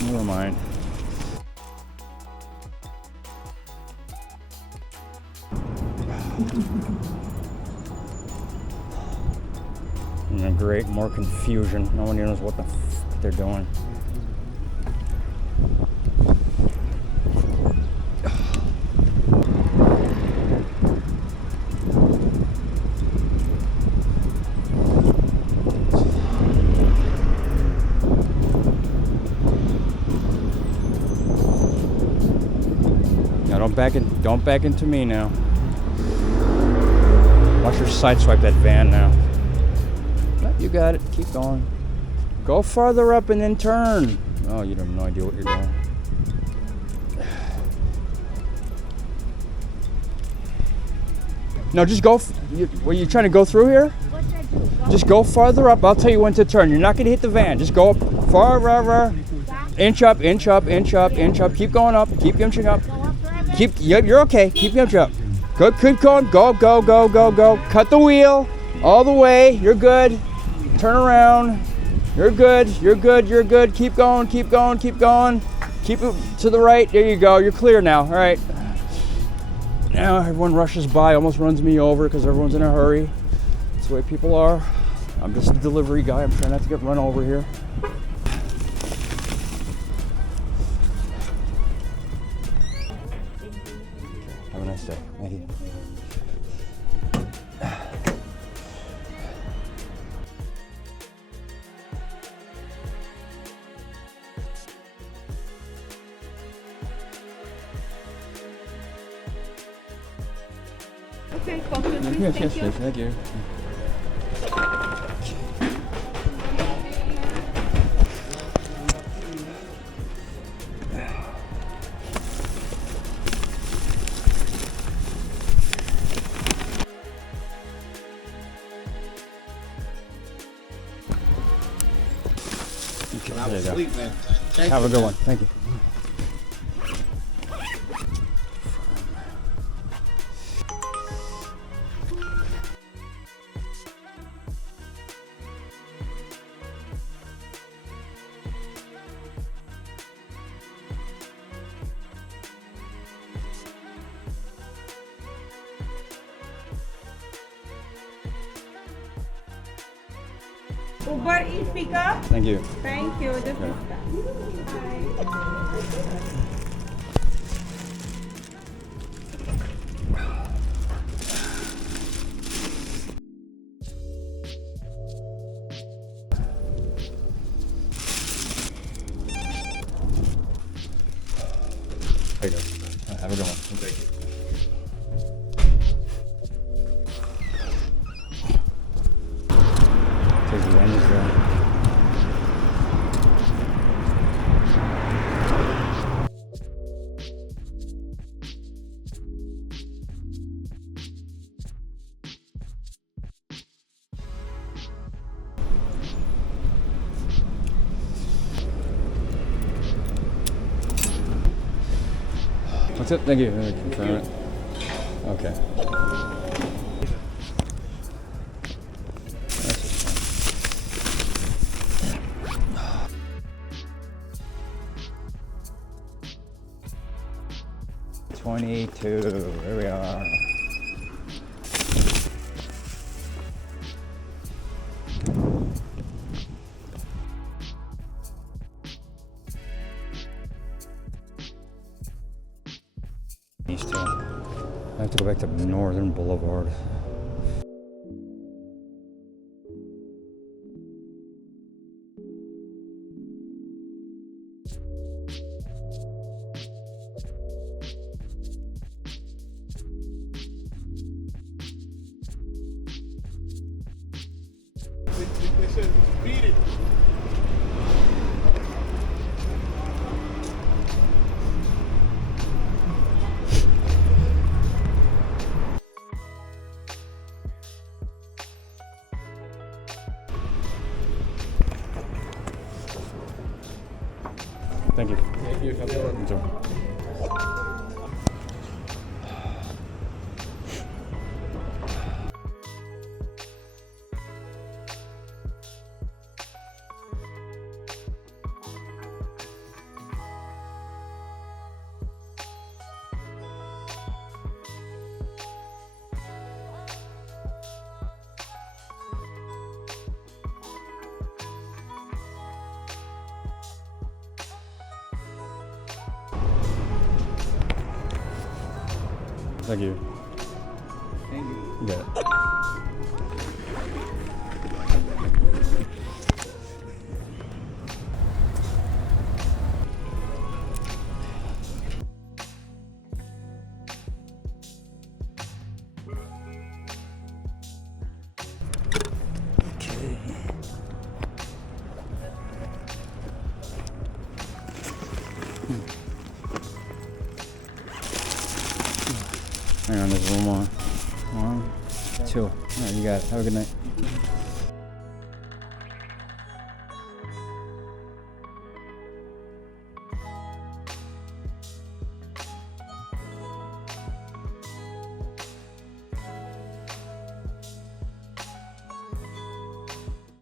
Never mind. Great, more confusion. No one knows what the f they're doing. Now don't back into me now. Watch her sideswipe that van now. You got it. Keep going. Go farther up and then turn. Oh, you have no idea what you're doing. No, just go. Were you trying to go through here? Just go farther up. I'll tell you when to turn. You're not going to hit the van. Just go up farther. Inch up, inch up, inch up, inch up. Keep going up. Keep inching up. Yep, you're okay. Keep inching up. Good. Keep going. Go, go, go, go, go. Cut the wheel all the way. You're good. Turn around. You're good. You're good. You're good. Keep going. Keep going. Keep going. Keep it to the right. There you go. You're clear now. All right. Now everyone rushes by, almost runs me over because everyone's in a hurry. That's the way people are. I'm just a delivery guy. I'm trying not to get run over here. Have a nice day. Thank you. Okay, coffee, please. Yes, Thank yes, you. yes, thank you. I was asleep, man. Have a good one. Thank you. UberEATS pickup. Thank you. Thank you. This is There you go. Have a good one. Thank you. Take the end is there. That's it. Thank you. Confirm it. Okay. That's 22. There we are. These two. I have to go back to Northern Boulevard. They said beat it. Thank you. Thank you. Have a good one. You too. Thank you. Thank you. You got it. Hang on, there's one more. 1, 2. All right, you got it. Have a good night.